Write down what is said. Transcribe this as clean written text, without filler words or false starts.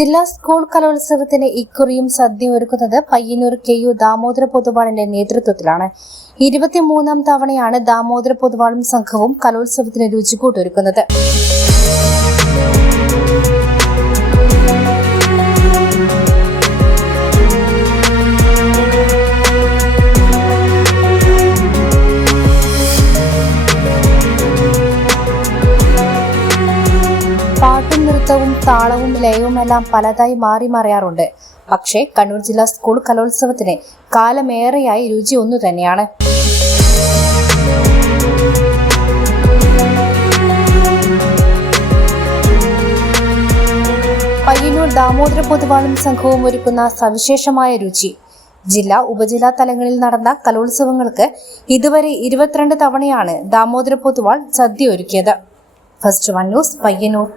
ജില്ലാ സ്കൂൾ കലോത്സവത്തിന് ഇക്കുറിയും സദ്യ ഒരുക്കുന്നത് പയ്യന്നൂർ KU ദാമോദര പൊതുവാളിന്റെ നേതൃത്വത്തിലാണ്. 23ാം തവണയാണ് ദാമോദര പൊതുവാളും സംഘവും കലോത്സവത്തിന് രുചികൂട്ടൊരുക്കുന്നത്. പാട്ടും നൃത്തവും താളവും ലയവുമെല്ലാം പലതായി മാറി മറിയാറുണ്ട്. പക്ഷേ കണ്ണൂർ ജില്ലാ സ്കൂൾ കലോത്സവത്തിന് കാലമേറെയായി രുചി ഒന്നു തന്നെയാണ്. പയ്യന്നൂർ ദാമോദര പൊതുവാളും സംഘവും ഒരുക്കുന്ന സവിശേഷമായ രുചി. ജില്ലാ ഉപജില്ലാ തലങ്ങളിൽ നടന്ന കലോത്സവങ്ങൾക്ക് ഇതുവരെ 22 തവണയാണ് ദാമോദര പൊതുവാൾ സദ്യ ഒരുക്കിയത്. First one news, Payyanur.